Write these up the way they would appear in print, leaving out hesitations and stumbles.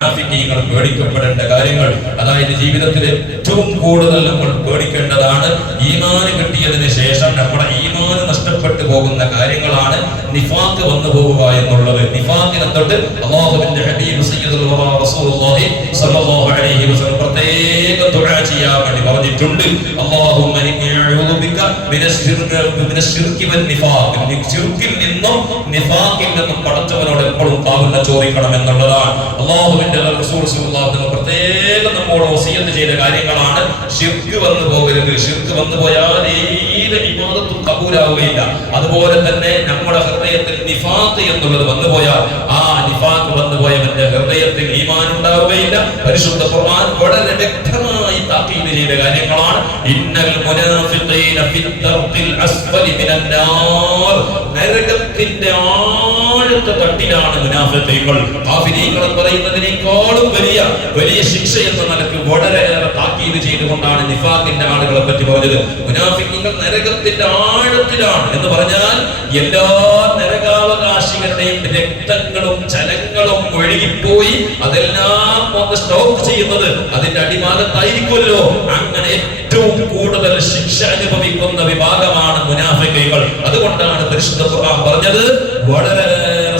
മുനാഫിക്കീങ്ങൾ പേടിക്കപ്പെടേണ്ട കാര്യങ്ങൾ, അതായത് ജീവിതത്തിൽ ഏറ്റവും കൂടുതൽ നമ്മൾ പേടിക്കേണ്ടതാണ് ഈമാൻ കിട്ടിയതിന് ശേഷം നമ്മുടെ ഈമാൻ നഷ്ടപ്പെട്ടു പോകുന്ന കാര്യങ്ങളാണ് നിഫാഖ് വന്നു പോവുക എന്നുള്ളത്. നിഫാഖിനെ തൊട്ട് അല്ലാഹുവിന്റെ ഹബീബ് സയ്യിദുൽ വറാ റസൂലുള്ളാഹി സ്വല്ലല്ലാഹു അലൈഹി വസല്ലം പ്രത്യേക ദുആ ചെയ്യാൻ വേണ്ടി പറഞ്ഞിട്ടുണ്ട്. അല്ലാഹുമ്മ ഇന്നി അഊദു ബിക മിനശ്ശിർക്കി വൻ നിഫാഖ്, ശിർക്കിൽ നിന്നും നിഫാഖിൽ നിന്നും പടച്ചവനോട് എപ്പോഴും കാവൽ ചോദിക്കണം എന്നുള്ളതാണ്. അല്ലാഹുവിന്റെ റസൂൽ സല്ലല്ലാഹു അലൈഹി വസല്ലം പ്രത്യേകം നമ്മോട് വസിയത്ത് ചെയ്ത കാര്യങ്ങളാണ് ശിർക്ക് വന്നു പോകരുത്. ശിർക്ക് വന്നു പോയാൽ ഏത് ഇബാദത്തും കബൂലാവുകയില്ല. അതുപോലെ തന്നെ നമ്മുടെ ഹൃദയത്തിൽ നിഫാഖ് എന്നുള്ളത് വന്നു പോയാൽ ആ നിഫാഖ് വന്നു പോയവന്റെ ഹൃദയത്തിൽ ഈമാൻ ഉണ്ടാവുകയില്ല. പരിശുദ്ധ ഖുർആൻ വളരെ വ്യക്തമായി താക്കീത് ചെയ്ത കാര്യങ്ങളാണ്. ഇന്നൽ മുനാഫിഖീന ഫിദ്ദർഖിൽ അസ്ഫലി മിനൻ നാർ, നരകത്തിന്റെ ആഴത്തെ തട്ടിലാണ് മുനാഫിഖീങ്ങൾ. കാഫിരീങ്ങൾ പറയുന്നതിനേക്കാളും വലിയ ശിക്ഷ എന്ന നിലയ്ക്ക് വളരെയേറെ താക്കീത് ചെയ്തുകൊണ്ടാണ് നിഫാഖിന്റെ ആളുകളെ പറ്റി പറഞ്ഞത്. മുനാഫിഖീങ്ങൾ നരകത്തിന്റെ ആഴത്തിലാണ് എന്ന് പറഞ്ഞാൽ എല്ലാ നരകാവകാശികളുടെയും രക്തങ്ങളും ചലങ്ങളും ഒഴുകിപ്പോയി അതെല്ലാം ഒന്ന് സ്റ്റോപ്പ് ചെയ്യുന്നത് അതിന്റെ അടിഭാഗത്തായിരിക്കുമല്ലോ. അങ്ങനെ ഏറ്റവും കൂടുതൽ ശിക്ഷ അനുഭവിക്കുന്ന വിഭാഗമാണ് മുനാഫിഖീങ്ങൾ. അതുകൊണ്ടാണ് പരിശുദ്ധ ഖുർആൻ പറഞ്ഞത് വളരെ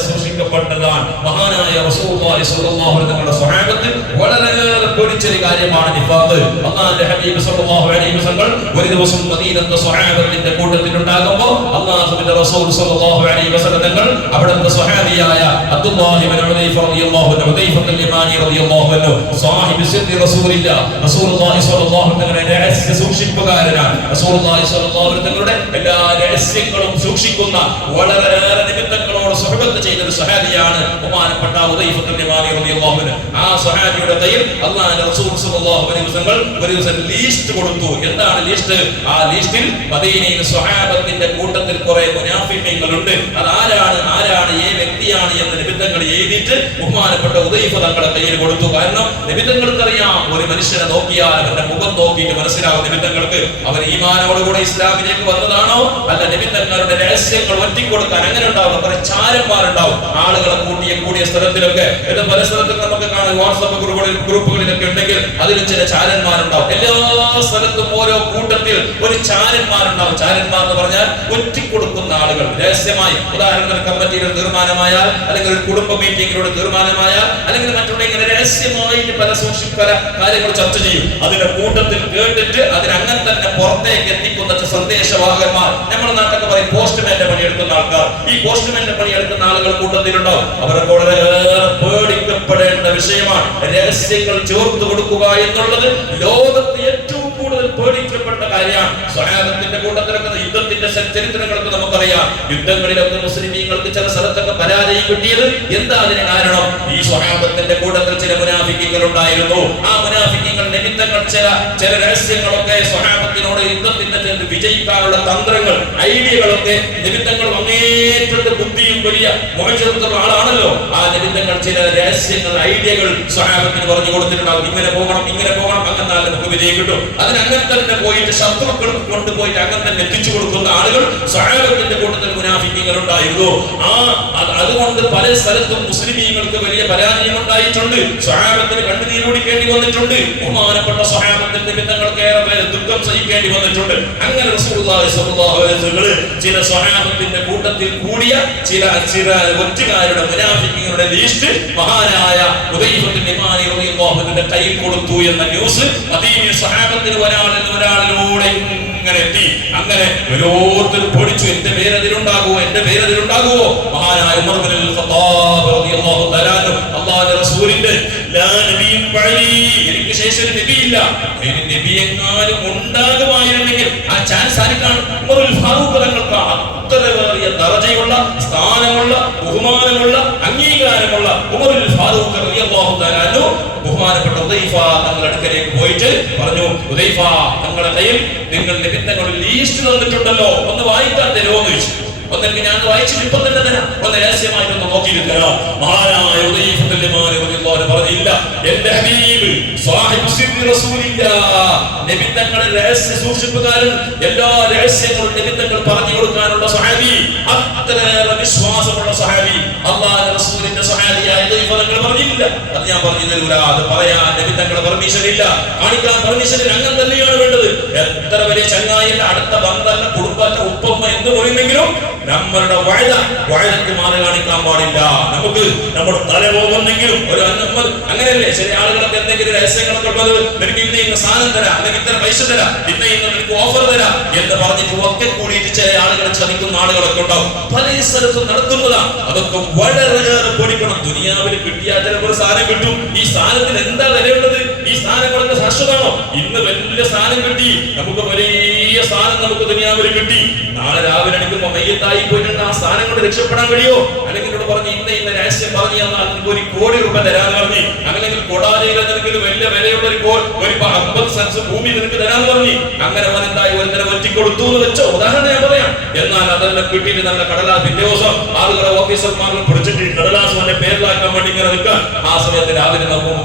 സൂക്ഷിക്കപ്പെട്ടതാണ്. മഹാനായ റസൂലുള്ളാഹി സ്വല്ലല്ലാഹു അലൈഹി വസല്ലം സ്വഹാബത്ത് വളരെ പേടിച്ചൊരു കാര്യമാണ് നിഫാഖ്. അല്ലാഹുവിന്റെ ഹബീബ് സ്വല്ലല്ലാഹു അലൈഹി വസല്ലം ഒരു ദിവസം മദീനത്തെ സ്വഹാബത്തിന്റെ കൂട്ടത്തിൽ ഉണ്ടാകുമ്പോൾ അല്ലാഹുവിന്റെ റസൂൽ സ്വല്ലല്ലാഹു അലൈഹി വസല്ലം തങ്ങൾ അവിടുത്തെ സ്വഹാബിയായ അബ്ദുല്ലാഹി ഇബ്നു ഉദൈഫ റളിയല്ലാഹു അൻഹു, ഉദൈഫത്തുൽ യമാനി റളിയല്ലാഹു അൻഹു, സാഹിബ് സിദ്ദി റസൂലില്ലാഹ്, റസൂലുള്ളാഹി സ്വല്ലല്ലാഹു അലൈഹി വസല്ലം രഹസ്യ സൂക്ഷിപ്പുകാരനാണ്. റസൂലുള്ളാഹി സ്വല്ലല്ലാഹു അലൈഹി വസല്ലം എല്ലാ രഹസ്യങ്ങളും സൂക്ഷിക്കുന്ന വളരെയേറെ നിമിത്തങ്ങളോട് സുഹബത്ത് ചെയ്ത ഒരു സ്വഹാബിയാണ് ബഹുമാനപ്പെട്ട ഉദൈഫത്തുൽ യമാനി റളിയല്ലാഹു അൻഹു. ആ സ്വഹാബിയുടെ കയ്യിൽ അല്ലാഹുവിന്റെ റസൂൽ സ്വല്ലല്ലാഹു അലൈഹി വസല്ലം ഒരു ദിവസം ലിസ്റ്റ് കൊടുത്തു. എന്താണ് ലിസ്റ്റ്? ആ ലിസ്റ്റിൽ മദീനയിലെ സ്വഹാബത്തിന്റെ കൂട്ടത്തിൽ കുറെ മുനാഫിഖീങ്ങളുണ്ട്. ആരാണ് ഏ വ്യക്തിയാണ് എന്ന നിമിത്തങ്ങൾ എഴുതിയിട്ട് ബഹുമാനപ്പെട്ട ഉദൈഫ തങ്ങളുടെ കയ്യിൽ കൊടുത്തു. കാരണം നിമിത്തങ്ങൾക്കറിയാം, ഒരു മനുഷ്യനെ നോക്കിയാൽ അവന്റെ മുഖം നോക്കിയിട്ട് മനസ്സിലാവും നിമിത്തങ്ങൾക്ക് അവൻ ഈമാനോടുകൂടെ ഇസ്ലാമിലേക്ക് വന്നതാണോ അല്ല നിമിത്തങ്ങളുടെ രഹസ്യങ്ങൾ ഒറ്റിക്കൊടുക്കാൻ അങ്ങനെ ഉണ്ടാവും. കുറെ ചാരന്മാരുണ്ടാവും ആളുകളെ കൂടിയ സ്ഥലത്തിലൊക്കെ. ഇത് പല സ്ഥലത്തും നമുക്ക് കാണാം. വാട്സ്ആപ്പ് ഗ്രൂപ്പുകളിലൊക്കെ ഉണ്ടെങ്കിൽ അതിൽ ചില ചാരന്മാരുണ്ടാവും. എല്ലാ സ്ഥലത്തും ഓരോ കൂട്ടത്തിൽ ഒരു ചാരന്മാരുണ്ടാവും. ചാരന്മാർ എന്ന് പറഞ്ഞാൽ ഒറ്റിക്കൊടുക്കുന്ന ആളുകൾ രഹസ്യമായി. ഉദാഹരണത്തിന് കമ്മിറ്റിയുടെ തീർമാനമായാൽ, അല്ലെങ്കിൽ ഒരു കുടുംബ മീറ്റിംഗിലൂടെ തീർമാനമായാൽ, അല്ലെങ്കിൽ മറ്റുള്ള ഇങ്ങനെ രഹസ്യമായിട്ട് പല കാര്യങ്ങൾ ചർച്ച ചെയ്യും. അതിന്റെ കൂട്ടത്തിൽ കേട്ടിട്ട് അതിനങ്ങനെ തന്നെ പുറത്തേക്ക് എത്തിക്കുന്ന സന്ദേശവാഹകന്മാർ. നമ്മുടെ നാട്ടിലൊക്കെ പറയും പോസ്റ്റ്മാന്റെ പണിയെടുക്കുന്ന ആൾക്കാർ. ഈ പോസ്റ്റ്മാന്റെ പണിയെടുക്കുന്ന ആളുകൾ കൂട്ടത്തിലുണ്ടാവും. അവർക്ക് വളരെയേറെ പേടിക്കപ്പെടേണ്ട വിഷയമാണ്. രഹസ്യങ്ങൾ ചേർത്ത് കൊടുക്കുക എന്നുള്ളത് ലോകത്ത് ഏറ്റവും കൂടുതൽ പേടിക്കപ്പെട്ട കാര്യമാണ്. സ്വഹാബത്തിന്റെ കൂട്ടത്തിലൊക്കെ യുദ്ധത്തിന്റെ ചരിത്രങ്ങളൊക്കെ നമുക്കറിയാം. യുദ്ധങ്ങളിലൊക്കെ മുസ്ലിമീങ്ങൾക്ക് ചില സ്ഥലത്തൊക്കെ പരാജയം കിട്ടിയത് എന്താ? അതിന് കാരണം ഈ സ്വഹാബത്തിന്റെ കൂട്ടത്തിൽ ചില മുനാഫിക്കീങ്ങൾ ഉണ്ടായിരുന്നു. ആ മുനാഫിക്കീങ്ങൾ നിമിത്തങ്ങൾ ചില രഹസ്യങ്ങളൊക്കെ സ്വഹാബത്തിനോട് യുദ്ധത്തിന്റെ വിജയിക്കാനുള്ള തന്ത്രങ്ങൾ, ഐഡിയകളൊക്കെ നിമിത്തങ്ങൾ അങ്ങേറ്റത്തെ ബുദ്ധിയും വലിയ മോചനത്തുള്ള ആളാണല്ലോ. ആ നിമിത്തങ്ങൾ ചില രഹസ്യങ്ങൾ, ഐഡിയകൾ സ്വഹാബത്തിന് പറഞ്ഞു കൊടുത്തിട്ടുണ്ടാവും. ഇങ്ങനെ പോകണം, അങ്ങനെ നമുക്ക് വിജയം കിട്ടും. അതിനങ്ങനെ തന്നെ പോയിട്ട് ശത്രുക്കൾക്ക് കൊണ്ടുപോയിട്ട് അങ്ങനെ തന്നെ എത്തിച്ചു കൊടുക്കുന്ന ആളുകൾ സ്വഹാബത്തിന്റെ കൂട്ടത്തിൽ മുനാഫിക്കീങ്ങൾ ഉണ്ടായിരുന്നു. അതുകൊണ്ട് പല സ്ഥലത്തും മുസ്ലിമീങ്ങൾക്ക് വലിയ പരാജയം ഉണ്ടായിട്ടുണ്ട്. സ്വഹാബത്തിന് കണ്ണുനീരൊടിക്കേണ്ടി വന്നിട്ടുണ്ട്. ബഹുമാനപ്പെട്ട സ്വഹാബത്തിന്റെ നിമിത്തങ്ങൾക്ക് ഏറെ ദുഃഖം സഹിക്കേണ്ടി വന്നിട്ടുണ്ട്. അങ്ങനെ റസൂലുള്ളാഹി സ്വല്ലല്ലാഹു അലൈഹി വസല്ലം ചില സ്വഹാബത്തിന്റെ കൂട്ടത്തിൽ കൂടിയ ചില ഒറ്റുകാരുടെ മുനാഫിക്കീങ്ങളുടെ ലിസ്റ്റ് മഹാനായ ഉദൈഫത്തുൽ യമാനി റളിയല്ലാഹു അൻഹുവിന്റെ കയ്യിൽ കൊടുത്തു എന്ന ന്യൂസ് മദീനയിൽ സ്വഹാബത്തിന് ഒരാളിലൂടെ ഇങ്ങനെ എത്തി. അങ്ങനെ ഓരോരുത്തരും പേടിച്ചു, എന്റെ പേരതിലുണ്ടാകുമോ? മഹാനായ ഉമർ ഇബ്നുൽ ഖത്താബ് റളിയല്ലാഹു തആല അല്ലാഹുവിന്റെ റസൂലിന്റെ ലാ നബിയ്യുൻ ബഅദി, എനിക്ക് ശേഷം ഒരു നബിയില്ല, ഒരു നബി എങ്ങാനും ഉണ്ടാകുമായിരുന്നെങ്കിൽ ആ ചാൻസ് ആർക്കാണ്? ഉമറുൽ ഫാറൂഖ് തങ്ങൾക്ക് അത്രയേറിയ ദറജയുള്ള, സ്ഥാനമുള്ള, ബഹുമാനമുള്ള, അംഗീകാരമുള്ള ഉമറുൽ ഫാറൂഖ് റളിയല്ലാഹു തആല ബഹുമാനപ്പെട്ട ഉദൈഫ തങ്ങളുടെ അടുക്കലേക്ക് പോയിട്ട് പറഞ്ഞു, ഉദൈഫ തങ്ങളുടെ കയ്യിൽ നിങ്ങൾ നിമിത്തങ്ങൾ ലീസ്റ്റ് തന്നിട്ടുണ്ടല്ലോ, ഒന്ന് വായിക്കാൻ തരുമോ എന്ന് ചോദിച്ചു. ഒന്നെങ്കിൽ ഞാൻ വായിച്ചിട്ട് ഇപ്പം തന്നെ തരാം, ഒന്ന് രഹസ്യമായിട്ടൊന്ന് നോക്കിയിട്ട് തരാം. മഹാനായ ഉദൈഫത്തുൽ യമാനി റളിയല്ലാഹു അൻഹു പറഞ്ഞില്ല, എന്റെ ഹബീബ് സാഹിബ് സിദ്ദി റസൂലില്ലാഹ്, നിമിത്തങ്ങളുടെ രഹസ്യ സൂക്ഷിപ്പുകാരൻ, എല്ലാ രഹസ്യങ്ങളും നിമിത്തങ്ങൾ പറഞ്ഞു കൊടുക്കാനുള്ള സ്വഹാബി, അത്രയേറെ വിശ്വാസമുള്ള സ്വഹാബി, അല്ലാഹുവിന്റെ റസൂലിന്റെ സ്വഹാബിയായ ഉദൈഫ തങ്ങൾ പറഞ്ഞില്ല, അത് ഞാൻ പറഞ്ഞു തരൂല, അത് പറയാൻ നബി തങ്ങളുടെ പെർമിഷൻ ഇല്ല, കാണിക്കാൻ പെർമിഷൻ ഇല്ല. അങ്ങനെ തന്നെയാണ് വേണ്ടത്. എത്ര വലിയ ചങ്ങായിന്റെ അടുത്ത ബന്ധല്ല, കുടുംബത്തെ ഉപ്പമ്മ എന്ന് പറയുന്നെങ്കിലും നമ്മളുടെ വഴക്ക് മാറി കാണിക്കാൻ പാടില്ല. നമുക്ക് നമ്മുടെ തല പോകുന്നെങ്കിലും ഒരു അങ്ങനെയല്ലേ ചില ആളുകളൊക്കെ എന്തെങ്കിലും രഹസ്യങ്ങളൊക്കെ ഉള്ളത്, എനിക്ക് ഇന്ന സാധനം തരാം, അല്ലെങ്കിൽ ഇത്ര പൈസ തരാം, എനിക്ക് ഓഫർ തരാം എന്ന് പറഞ്ഞിട്ട് ഒക്കെ കൂടിയിട്ട് ചില ആളുകളെ ചതിക്കുന്ന ആളുകളൊക്കെ ഉണ്ടാവും. പല സ്ഥലത്തും നടക്കുന്നതാണ്. അതൊക്കെ വളരെയേറെ പേടിക്കണം. ദുനിയാവിൽ കിട്ടിയാൽ ചിലപ്പോൾ സാധനം കിട്ടും. ഈ സാധനത്തിന് എന്താ വിലയുള്ളത്? ഈ സാധനങ്ങളൊക്കെ ശാശ്വതമാണോ? ഇന്ന് വലിയ സാധനം കിട്ടി, നമുക്ക് വലിയ സാധനം നമുക്ക് ദുനിയാവിൽ കിട്ടി. നാളെ രാവിലെ അടിക്കുമ്പോ മയ്യത്തായി പോയിട്ടുണ്ട്. ആ സാധനം കൊണ്ട് രക്ഷപ്പെടാൻ കഴിയോ? അല്ലെങ്കിൽ എന്നോട് പറഞ്ഞു ഇന്ന രഹസ്യം പറഞ്ഞു തന്നാൽ നിങ്ങൾക്ക് 1 കോടി രൂപ തരാന്ന് പറഞ്ഞു. അല്ലെങ്കിൽ കൊടാലിയിൽ നിനക്ക് വലിയ വിലയുള്ള ഒരു 50 സെൻസ് ഭൂമി നിനക്ക് തരാന്ന് പറഞ്ഞു. അങ്ങനെ അവനെന്തായി ഒരുത്തരെ ഒറ്റിക്കൊടുത്തു എന്ന് വെച്ചോ, ഉദാഹരണം ഞാൻ പറയാം. എന്നാൽ അതെല്ലാം കിട്ടിയിട്ട് നല്ല കടലാസ് പിറ്റേ ദിവസം ആളുകളെ ഓഫീസർമാരും പിടിച്ചിട്ട് കടലാസ് അവന്റെ പേരിലാക്കാൻ വേണ്ടി ഇങ്ങനെ നിൽക്കാൻ. ആ സമയത്ത് രാവിലെ നോക്കുമ്പോൾ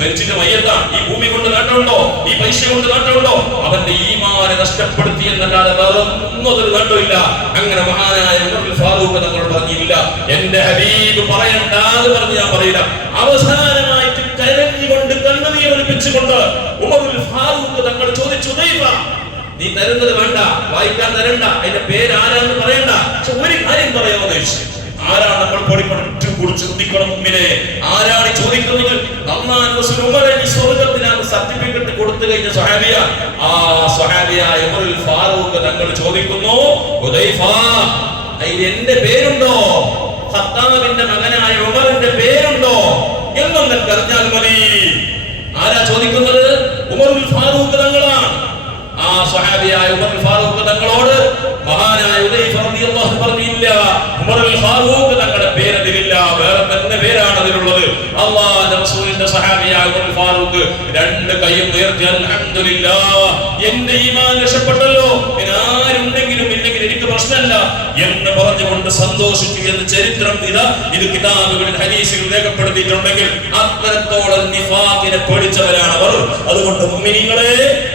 മരിച്ചിട്ട് മയ്യത്താണ്. ഈ ഭൂമി കൊണ്ട് നേട്ടമുണ്ടോ? ഈ പൈസ കൊണ്ട് നേട്ടമുണ്ടോ? അവന്റെ ഈമാനെ നഷ്ടപ്പെടുത്തി എന്നല്ലാതെ വേറെ ഒന്നൊരു നേട്ടമില്ല. അങ്ങനെ മഹാനായ ഉമർ ഫാറൂഖ് തങ്ങളോട് പറഞ്ഞില്ല, എന്റെ ഹബീബ് പറയണ്ടാന്ന് പറഞ്ഞ് ഞാൻ പറയില്ല. അവസാനമായിട്ട് കരഞ്ഞുകൊണ്ട് കണ്ണുനീർ ഒലിപ്പിച്ചുകൊണ്ട് ഉമർ ഫാറൂഖ് തങ്ങൾ ചോദിച്ചു, നീ തരുന്നത് വേണ്ട, വായിക്കാൻ തരണ്ട, അതിന്റെ പേര് ആരാന്ന് പറയണ്ട, പക്ഷെ ഒരു കാര്യം പറയാമെന്ന് ചോദിച്ചു. ആരാണ് നമ്മൾ പഠിക്കണം കുറിച്ച് ചിന്തിക്കണം. മുമ്പിനെ ആരാണ് ചോദിക്കുന്നത്? സ്വർഗത്തിനാണ് സർട്ടിഫിക്കറ്റ് കൊടുത്തു കഴിഞ്ഞ സ്വഹാബിയ. ആ സ്വഹാബിയായ ഉമർ ഫാറൂഖ് തങ്ങൾ ചോദിക്കുന്നു, അതിൽ എന്റെ പേരുണ്ടോ? ഖത്താബിന്റെ മകനായ ഉമറിന്റെ പേരുണ്ടോ എന്നൊന്ന് അറിഞ്ഞാൽ മതി. ആരാ ചോദിക്കുന്നത്? ഉമർ ഫാറൂഖ് തങ്ങളാണ്. ആ സ്വഹാബിയായ ഉമർ ഫാറൂഖ് തങ്ങളോട് മഹാനായ ഹുദൈഫ റളിയല്ലാഹു അൻഹു പറഞ്ഞില്ല, ഉമർ ഫാറൂഖ് തങ്ങളുടെ പേരില്ല, വേറെ തന്നെ പേരാണ് അതിലുള്ളത്. അല്ലാഹുവിന്റെ റസൂലിന്റെ സ്വഹാബിയായ ഉമർ ഫാറൂഖ് രണ്ട് കൈയും ഉയർത്തി അൽഹംദുലില്ലാഹ്, എന്റെ ഈമാൻ രക്ഷപ്പെട്ടല്ലോ, ആരുണ്ടെങ്കിലും ഇല്ലെങ്കിൽ എനിക്ക് പ്രശ്നമില്ല എന്ന് പറഞ്ഞുകൊണ്ട് സന്തോഷിച്ചു എന്ന് ചരിത്രം ഇത് കിതാബുകളിൽ ഹദീസുകൾ രേഖപ്പെടുത്തിയിട്ടുണ്ടെങ്കിൽ അത്തരത്തോളം നിഫാഖിനെ പേടിച്ചവരാണ് അവർ. അതുകൊണ്ട് മുഅ്മിനീങ്ങളെ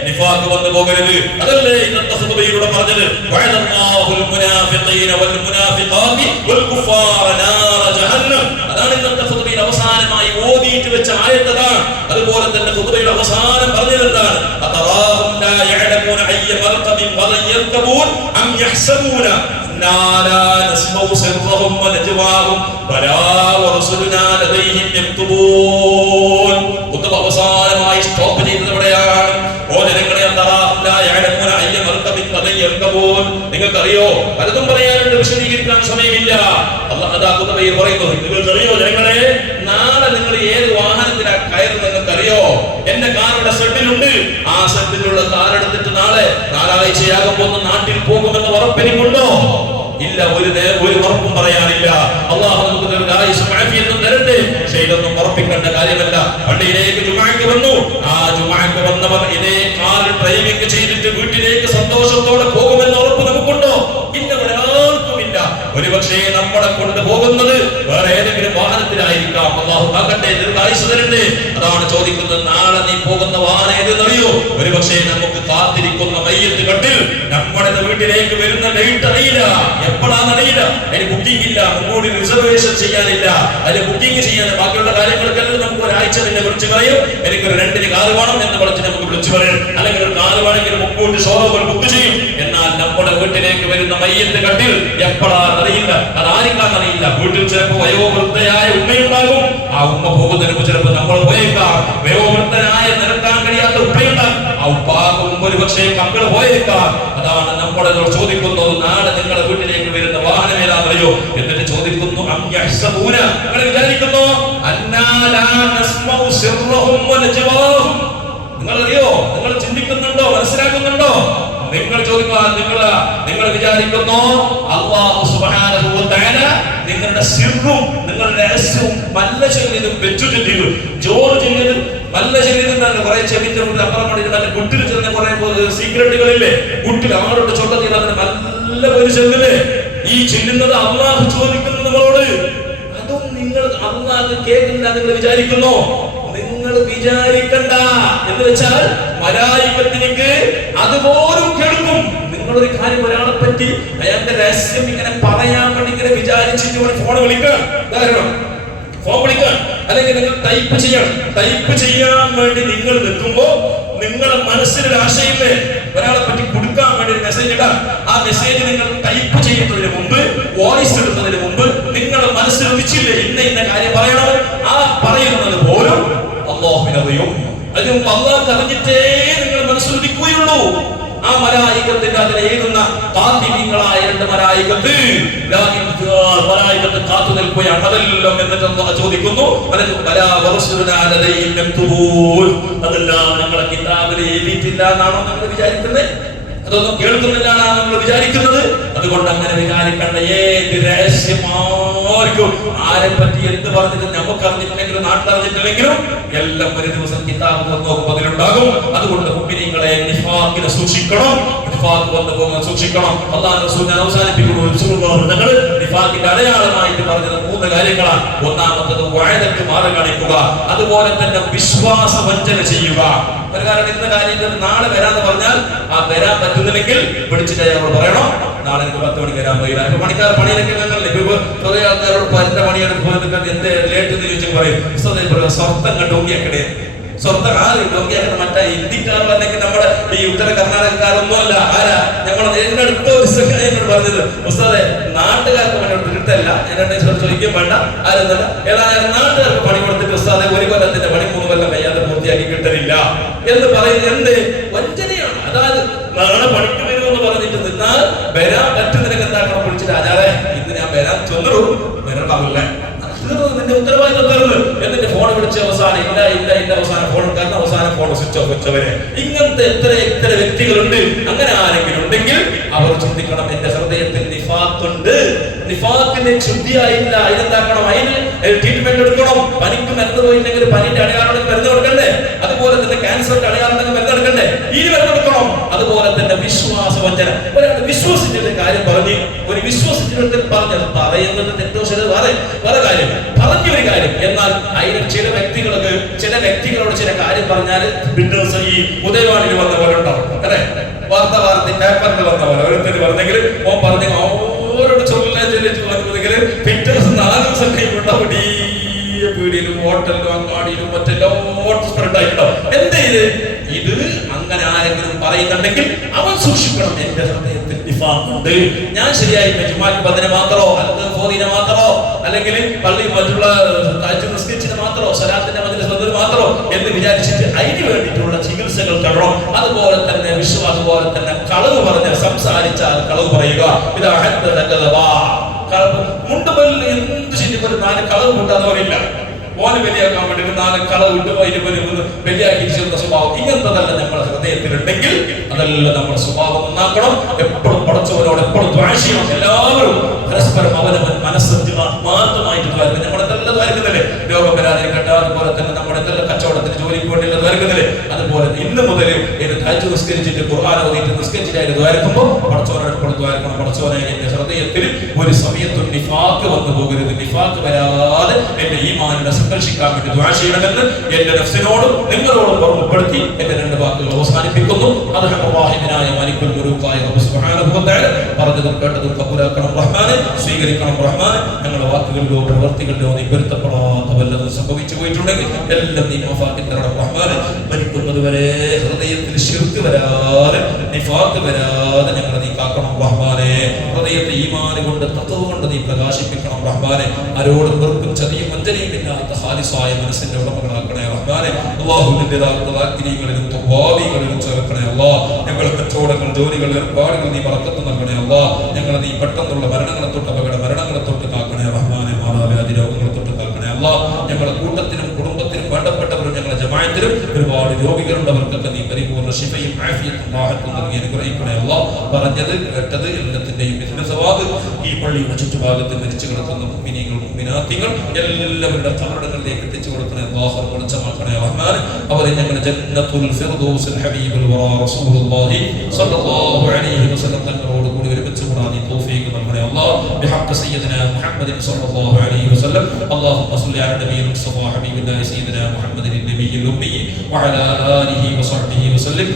നിഫാഖ് വന്നു പോകരുത്. അതല്ലേ ഇന്നത്തെ ഖുതുബയിലൂടെ പറഞ്ഞത്, വഅദല്ലാഹുൽ മുനാഫിഖീന വൽ മുനാഫിഖാതി വൽ കുഫാറ നാറ ജഹന്നം. അതാണ് ഇന്നത്തെ ഖുതുബയിൽ അവസാനമായി ഓതിയിട്ട് വെച്ച ആയത്താണ്. അതുപോലെ തന്നെ ഖുതുബയുടെ അവസാനം പറഞ്ഞതെന്താണ്? അതറാഹും ലാ യഅലമൂന അയ്യ മർഖബിൻ വയർകബൂൻ അം യഹ്സബൂന ലാ നസ്മഉ സിർറഹും വനജ്വാഹും ബലാ വറസുലുനാ ലദൈഹിം യക്തുബൂൻ. ഖുതുബ അവസാനമായി സ്റ്റോപ്പ് ചെയ്തത് എവിടെയാണ്? നിങ്ങൾക്കറിയോ? പലതും പറയാനുണ്ട്, വിശദീകരിക്കാൻ സമയമില്ല. നിങ്ങൾക്കറിയോ ജനങ്ങളെ, നാളെ നിങ്ങൾ ഏത് വാഹനത്തിലാണ് കയറുന്നത് നിങ്ങൾക്കറിയോ? എന്റെ കാറുടെ ഷെഡിലുണ്ട്. ആ ഷെഡിലുള്ള കാർ എടുത്തിട്ട് നാളെ ഞായറാഴ്ചയാകുമ്പോൾ നാട്ടിൽ പോകുമെന്ന് ഉറപ്പെനിക്കുണ്ടോ? ഇല്ല, ഒരു ഉറപ്പും പറയാനില്ല. അല്ലാഹു നമുക്ക് തരട്ടെ. പക്ഷേ ഇതൊന്നും ഉറപ്പിക്കേണ്ട കാര്യമല്ല. പള്ളിയിലേക്ക് ജുമുഅക്ക് വന്നു. ആ ജുമുഅക്ക് വന്നവർ ഇതേ കാർ ഡ്രൈവിംഗ് ചെയ്തിട്ട് വീട്ടിലേക്ക് സന്തോഷത്തോടെ പോകുമെന്ന് ഉറപ്പ് നമുക്കുണ്ടോ? ഇല്ല, ഒരാൾക്കുമില്ല. ഒരുപക്ഷേ നമ്മളെ കൊണ്ടുപോകുന്നത് വേറെ ഏതെങ്കിലും വാഹനത്തിലായിരിക്കാം. അല്ലാഹു കാക്കട്ടെ, ദീർഘായുസ്സ് തരട്ടെ. അതാണ് ചോദിക്കുന്നത്, നാളെ നീ പോകുന്ന വാഹനം ഏതെന്നറിയോ? ഒരുപക്ഷേ നമുക്ക് കാത്തിരിക്കുന്ന മയ്യത്ത് കട്ടിൽ നമ്മുടെ വീട്ടിലേക്ക് വരുന്ന ഡേറ്റ് അറിയില്ല, എപ്പോഴാണെന്നറിയില്ല. അതിന് ബുക്കിംഗ് ഇല്ല, മുൻകൂടി റിസർവേഷൻ ചെയ്യാനില്ല. അതിന് ബുക്കിംഗ് ചെയ്യാൻ ബാക്കിയുള്ള കാര്യങ്ങൾക്കെല്ലാം നമുക്ക് ഒരാഴ്ച തന്നെ വിളിച്ചു പറയും, എനിക്കൊരു 2 കാർ വേണം എന്ന് പറഞ്ഞ് നമുക്ക് വിളിച്ചു പറയും. അല്ലെങ്കിൽ ഒരു കാർ വേണമെങ്കിൽ മുൻകൂട്ടി ഷോറൂമിൽ ബുക്ക് ചെയ്യും. എന്നാൽ നമ്മുടെ വീട്ടിലേക്ക് വരുന്ന മയ്യത്ത് കട്ടിൽ എപ്പോഴാണെന്നറിയില്ല, അതാരിക്കാന്നറിയില്ല. വീട്ടിൽ ചിലപ്പോൾ വയോവൃദ്ധയായ ഉമ്മയുണ്ടാകും. ആ ഉമ്മ പോകുന്നതിന് ചിലപ്പോൾ നമ്മൾ പോയേക്കാം. വയോവൃദ്ധനായ നിരത്താൻ കഴിയാത്ത ഉപ്പയുണ്ടാകും. ആ ഉപ്പാക്ക് മുമ്പ് ഒരു പക്ഷേ മക്കൾ പോയേക്കാം. അതാണ് നമ്മളെ ചോദിക്കുന്നത്, നാളെ നിങ്ങളുടെ വീട്ടിലേക്ക് വരുന്ന വാഹനം ഏതാണെന്നറിയോ? എന്നിട്ട് ചോദിക്കുന്നു, നിങ്ങൾ വിചാരിക്കുന്നു നിങ്ങളറിയോ? നിങ്ങൾ ചിന്തിക്കുന്നുണ്ടോ? മനസ്സിലാക്കുന്നുണ്ടോ? നിങ്ങൾ ചോദിക്കുക, നിങ്ങൾ വിചാരിക്കുന്നു അല്ലാഹു സുബ്ഹാനഹു വ തആല നിങ്ങളുടെ സിർറും നിങ്ങളുടെ രഹസ്യവും മല്ല ചെല്ലിയതും വെച്ചു ചെല്ലിയതും ജോറ് ചെല്ലിയതും മല്ല ചെല്ലിയതും കുറെ ചെവിന്റെ അപ്പുറം നല്ല കുട്ടിൽ ചെന്ന കുറെ സീക്രട്ടുകളില്ലേ? കുട്ടിൽ ആരോട് ചൊല്ലത്തിൽ അതിന് നല്ല ഒരു ചെല്ലില്ലേ? ഈ ചെല്ലുന്നത് അല്ലാഹു ചോദിക്കുന്നു നമ്മളോട്. അതും നിങ്ങൾ അല്ലാഹു കേൾക്കില്ല നിങ്ങൾ വിചാരിക്കുന്നു. നിങ്ങൾ വിചാരിക്കണ്ട എന്ന് വെച്ചാൽ മലായികത്തിലേക്ക് അതുപോലും കേൾക്കും. നിങ്ങളൊരു കാര്യം ഒരാളെ പറ്റി അയാളുടെ രഹസ്യം ഇങ്ങനെ പറയാൻ വേണ്ടി ഇങ്ങനെ വിചാരിച്ചിട്ട് ഫോൺ വിളിക്കാൻ, ഫോൺ വിളിക്കാൻ അല്ലെങ്കിൽ നിങ്ങൾ ടൈപ്പ് ചെയ്യണം. ടൈപ്പ് ചെയ്യാൻ വേണ്ടി നിങ്ങൾ നിൽക്കുമ്പോ നിങ്ങളുടെ മനസ്സിലൊരു ആശയമില്ലേ, ഒരാളെ പറ്റി കൊടുക്കാൻ വേണ്ടി ഒരു മെസ്സേജ് ഇടാം. ആ മെസ്സേജ് നിങ്ങൾ ടൈപ്പ് ചെയ്യുന്നതിന് മുമ്പ്, വോയിസ് ഇടുന്നതിന് മുമ്പ് നിങ്ങളുടെ മനസ്സിൽ ഉദിച്ചില്ലേ ഇന്ന ഇന്ന കാര്യം പറയണം. ആ പറയുന്നത് പോലും അല്ലാഹുവിനറിയും. അതിന് മുമ്പ് അല്ലാഹു അറിഞ്ഞിട്ടേ നിങ്ങൾ മനസ്സിൽ ഉദിക്കുകയുള്ളൂ. ആ മലായികത്തിന്റെ അതിൽ എഴുതുന്ന കാത്തിബീങ്ങളായ 2 മലായികത്ത് കാത്തു നിൽക്കുകയാണ്. അതെല്ലാം എന്നിട്ട് അല്ലാഹു ചോദിക്കുന്നു, അതെല്ലാം നിങ്ങളെ കിതാബിൽ എഴുതിയിട്ടില്ല എന്നാണോ നിങ്ങൾ വിചാരിക്കുന്നത്? അതൊന്നും കേൾക്കുന്നില്ല എന്നാണ് നമ്മൾ വിചാരിക്കുന്നത്. അതുകൊണ്ട് അങ്ങനെ വിചാരിക്കേണ്ട. ഏത് രഹസ്യമാർക്കും ആരെ പറ്റി എന്ത് പറഞ്ഞിട്ട് നമുക്ക് അറിഞ്ഞിട്ടില്ലെങ്കിലും നാട്ടിലറിഞ്ഞിട്ടില്ലെങ്കിലും എല്ലാം ഒരു ദിവസം കിതാബ് നോക്കുമ്പോൾ അതിലുണ്ടാകും. അതുകൊണ്ട് മുഅ്മിനീങ്ങളെ നിഫാഖിനെ സൂക്ഷിക്കണം, നിഫാഖ് വന്നു പോകുന്നത് സൂക്ഷിക്കണം. അല്ലാഹു റസൂലിനെ അവസാനിപ്പിക്കുന്നു. നിഫാഖിന്റെ അടയാളമായിട്ട് പറഞ്ഞത് 3 കാര്യങ്ങളാണ്. ഒന്നാമത്തത് വഅദക്ക് മാറി കാണിക്കുക, അതുപോലെ തന്നെ വിശ്വാസ വഞ്ചന ചെയ്യുക. ഒരു കാരണം ഇന്ന കാര്യം നാളെ വരാന്ന് പറഞ്ഞാൽ ആ വരാൻ പറ്റുന്നില്ലെങ്കിൽ പിടിച്ചിട്ട് അയാളോട് പറയണം, നാളെ എനിക്ക് 10 മണിക്ക് വരാൻ പോയില്ല. ഇപ്പൊ പണിക്കാർ പണിയൊക്കെ കുറെ ആൾക്കാരോട് 10 മണിയെടുത്ത് എന്ത് ലേറ്റ് എന്ന് ചോദിച്ചാൽ പറയും, സ്വർത്തം ഡോങ്കിയാക്കണേ. സ്വർത്തം ആര് ഡോങ്കിയാക്കണ? മറ്റേ ഹിന്ദിക്കാരോ അല്ലെങ്കിൽ നമ്മുടെ ഈ ഉത്തര കർണാടകക്കാരൊന്നും അല്ല. ആരാ? ഞങ്ങൾ എന്നടുത്ത ഒരു എന്നോട് പറഞ്ഞത്, ഉസ്താദെ നാട്ടുകാർക്ക് പണി കൊടുത്തിട്ടല്ല, എന്നെ ചോദിക്കാൻ വേണ്ട, ആരെന്നല്ല, ഏതായാലും നാട്ടുകാർക്ക് പണി കൊടുത്തിട്ട് ഉസ്താദെ 1 കൊല്ലത്തിന്റെ പണി 3 കൊല്ലം കഴിയാതെ പൂർത്തിയാക്കി കിട്ടലില്ല എന്ന് പറയുന്നത് എന്ത് വഞ്ചനയാണ്. അതായത് നാളെ പണിക്ക് വരുമെന്ന് പറഞ്ഞിട്ട് നിന്നാൽ വരാൻ പറ്റുന്നതിനൊക്കെ എന്താക്കണം? വിളിച്ചിട്ട് ആചാരെ ഇന്ന് ഞാൻ വരാൻ ചെന്നു വരണ്ടാവില്ല, നിന്റെ ഉത്തരവാദിത്വം തീർന്ന് എന്നിട്ട് ഫോൺ വിളിച്ച് അവസാനം ഇല്ല അവസാനം ഫോൺ എടുക്കാൻ അവസാനം ഫോൺ സ്വിച്ച് ഓഫ് വെച്ചവരെ. ഇങ്ങനത്തെ എത്ര വ്യക്തികളുണ്ട്. അങ്ങനെ ആരെങ്കിലും ഉണ്ടെങ്കിൽ അവർ ചിന്തിക്കണം, എന്റെ ഹൃദയത്തിൽ നിഫാഖുണ്ട്, നിഫാഖിന് ശുദ്ധിയായില്ല, അതിനെന്താക്കണം? അതിന് ട്രീറ്റ്മെന്റ് എടുക്കണം. പനിക്ക് മരുന്ന് പോയില്ലെങ്കിൽ പനിന്റെ അടയാളം മരുന്ന് കൊടുക്കണ്ടേ? അതുപോലെ തന്നെ ക്യാൻസറിന്റെ അടയാളം മരുന്ന് എടുക്കണ്ടേ? ഇനി മരുന്ന് എടുക്കണം. അതുപോലെ തന്നെ വിശ്വാസവഞ്ചന. ഒരാൾ വിശ്വസിച്ചിട്ട് കാര്യം പറഞ്ഞ് ഒരു വിശ്വസിച്ചിട്ട് പറഞ്ഞത് പറയുന്നത് തെറ്റോ ശരി വേറെ കാര്യം, പറഞ്ഞൊരു കാര്യം. എന്നാൽ അതിന് ചില വ്യക്തികളോട് ചില കാര്യം പറഞ്ഞാൽ ഈ ഉദയവാണിയിൽ വന്ന പോലെ ഉണ്ടാവും അല്ലെ, വാർത്ത പേപ്പറിൽ വന്ന പോലെ ഓരോരുത്തർ പറഞ്ഞെങ്കിൽ ഓ പറഞ്ഞ ഓരോട് ചൊല്ലിച്ച് പിറ്റേ ദിവസം 4 ദിവസം കഴിയുമ്പോൾ പീടിയിലും ഹോട്ടലിലും അങ്ങാടിയിലും മറ്റെല്ലായിടത്തും സ്പ്രെഡ് ആയിട്ടുണ്ടാവും. എന്തേ ഇത് അങ്ങനെ ആരെങ്കിലും പറയുന്നുണ്ടെങ്കിൽ അവൻ സൂക്ഷിക്കണം, എന്റെ ഹൃദയത്തിൽ നിഫാഖുണ്ട്. ഞാൻ ശരിയായി ജുമാക്ക് 10 മാത്രമോ അൽഖോദിനെ മാത്രമോ അല്ലെങ്കിൽ പള്ളി മറ്റുള്ള നിസ്കരിച്ചിന് മാത്രമോ സലാത്തിന്റെ മജ്‌ലിസ് മാത്രമോ എന്ന് വിചാരിച്ചിട്ട് അതിന് വേണ്ടിയിട്ടുള്ള ചികിത്സകൾ തരണം. അതുപോലെ തന്നെ വിശ്വാസം പോലെ തന്നെ കളവ് പറഞ്ഞ സംസാരിച്ചാൽ കളവ് പറയുക. മുണ്ടുപല്ലിൽ എന്ത് ശരിക്കും 4 കളവ് കൂട്ടാന്ന് പറയില്ല. ഓന് വലിയാക്കാൻ വേണ്ടി 4 കളവ് കിട്ടും, അതിന് വലിയാക്കി ചെയ്യുന്ന സ്വഭാവം ഇങ്ങനത്തതല്ല നമ്മുടെ ഹൃദയത്തിലുണ്ടെങ്കിൽ അതെല്ലാം നമ്മുടെ സ്വഭാവം നന്നാക്കണം. എപ്പോഴും പടച്ചവനോട് എപ്പോഴും ദുആ ചെയ്യണം. എല്ലാവരും പരസ്പരം അവനവൻ മനസ്സഞ്ചി ആത്മാർത്ഥമായിട്ട് ദ്വാരക്കണം. നമ്മുടെ എല്ലാം ദ്വാരക്കുന്നില്ലേ? രോഗം വരാതിരിക്കട്ടെ. അതുപോലെ തന്നെ നമ്മുടെ എല്ലാം കച്ചവടത്തിന് ജോലിക്ക് വേണ്ടിയുള്ള ദ്വാരക്കുന്നില്ലേ? അതുപോലെ ഇന്ന് മുതൽ തഹജ്ജുദ് നിസ്കരിച്ചിട്ട് ഖുർആൻ ഓതിയിട്ട് നിസ്കരിച്ചിട്ട് ദ്വാരക്കുമ്പോൾ പടച്ചവനോട് എപ്പോഴും ദ്വാരക്കണം. പടച്ചവനെ എന്റെ ഹൃദയത്തിൽ ഒരു സമയത്തും നിഫാഖ് വന്നു പോകരുത്, നിഫാഖ് വരാതെ എന്റെ ഈമാനിനെ സംരക്ഷിക്കാൻ വേണ്ടി ദുആ ചെയ്യണമെന്ന് എന്റെ നഫ്സിനോടും നിങ്ങളോടും ഓർമ്മപ്പെടുത്തി എന്റെ 2 വാക്കുകൾ അവസാനിപ്പിക്കുന്നു. അത് റഹ്മാനായ മാലിക്കുൽ മുലൂക്കായ റബ്ബ് സുബ്ഹാനഹു വ തആല പറഞ്ഞതും കേട്ടതും കബൂലാക്കണം റഹ്മാനെ, സ്വീകരിക്കണം റഹ്മാനെ. ഞങ്ങളുടെ വാക്കുകളിലോ പ്രവൃത്തികളിലോ നീ പൊരുത്തപ്പെടാത്ത വല്ലതും സംഭവിച്ചു പോയിട്ടുണ്ടെങ്കിൽ എല്ലാം നീ മാഫാക്കി തരണം റഹ്മാനെ. മരിക്കുന്നത് വരെ ഹൃദയത്തിൽ ശിർക്ക് വരാതെ നിഫാഖ് വരാതെ ഞങ്ങളെ നീ കാക്കണം റഹ്മാനെ. ഹൃദയത്തെ ഈമാൻ കൊണ്ട് തഖ്വ കൊണ്ട് നീ പ്രകാശിപ്പിക്കണം റഹ്മാനെ. ആരോടും വെറുപ്പും ചതിയും വഞ്ചനയും ഇല്ലാത്ത ഖാലിസായ മനസ്സിന്റെ ഉടമകളാക്കണേ റഹ്മാനെ. അല്ലാഹുവിന്റെ വാഗ്ദാനങ്ങളിലും തഖ്വാവികളിലും ചേർക്കണേ അല്ലാഹ്. ഞങ്ങളുടെ കച്ചവടങ്ങൾ, ജോലികൾ, ഏർപ്പാടുകൾ നീ ബർക്കത്ത് നൽകണേ അല്ലാഹ്. ഞങ്ങളെ നീ പെട്ടെന്നുള്ള മരണങ്ങളെ തൊട്ട് മരണങ്ങളെ തൊട്ട് കാക്കണേ റഹ്മാനെ. മാറാവ്യാധി രോഗങ്ങളെ തൊട്ട് കാക്കണേ അല്ലാഹ്. ഞങ്ങളുടെ കൂട്ടത്തിനും കുടുംബത്തിനും വേണ്ടപ്പെട്ടവരും ഞങ്ങളുടെ ജമാഅത്തിലും ഒരുപാട് രോഗികളുണ്ട്. അവർക്കൊക്കെ നീ പരിപൂർണ്ണ ശിഫയും ആഫിയത്തും റാഹത്തും നൽകി അനുഗ്രഹിക്കണേ അല്ലാഹ്. പറഞ്ഞത് കേട്ടത് എല്ലാത്തിന്റെയും മിഥ്ന സവാബ് ഈ പള്ളിയുടെ ചുറ്റുഭാഗത്ത് മരിച്ചു കിടക്കുന്ന മുഅ്മിനീങ്ങൾ, മുഅ്മിനാത്തുകൾ എല്ലാവരുടെ ഖബറിടങ്ങളിലേക്ക് എത്തിച്ചു കൊടുക്കണേ അല്ലാഹ്. വെളിച്ചമാക്കണേ റഹ്മാൻ. അവരെ ഞങ്ങളുടെ ജന്നത്തുൽ ഫിർദൗസിൽ ഹബീബുൽ വറാ റസൂലുള്ളാഹി സ്വല്ലല്ലാഹു അലൈഹി വസല്ലം തങ്ങളോട് കൂടി ഒരുമിച്ച് കൂടാൻ നീ തൗഫീഖ് നൽകണേ അല്ലാഹ്. ബിഹഖ് സയ്യിദിനാ മുഹമ്മദിൻ സ്വല്ലല്ലാഹു അലൈഹി വസല്ലം. അല്ലാഹുമ്മ സ്വല്ലി അലാ നബിയിൽ മുസ്തഫ ഹബീബില്ലാഹി സയ്യിദിനാ മുഹമ്മദിൻ നബിയിൽ ഉമ്മി വഅലാ ആലിഹി വസഹ്ബിഹി വസല്ലം.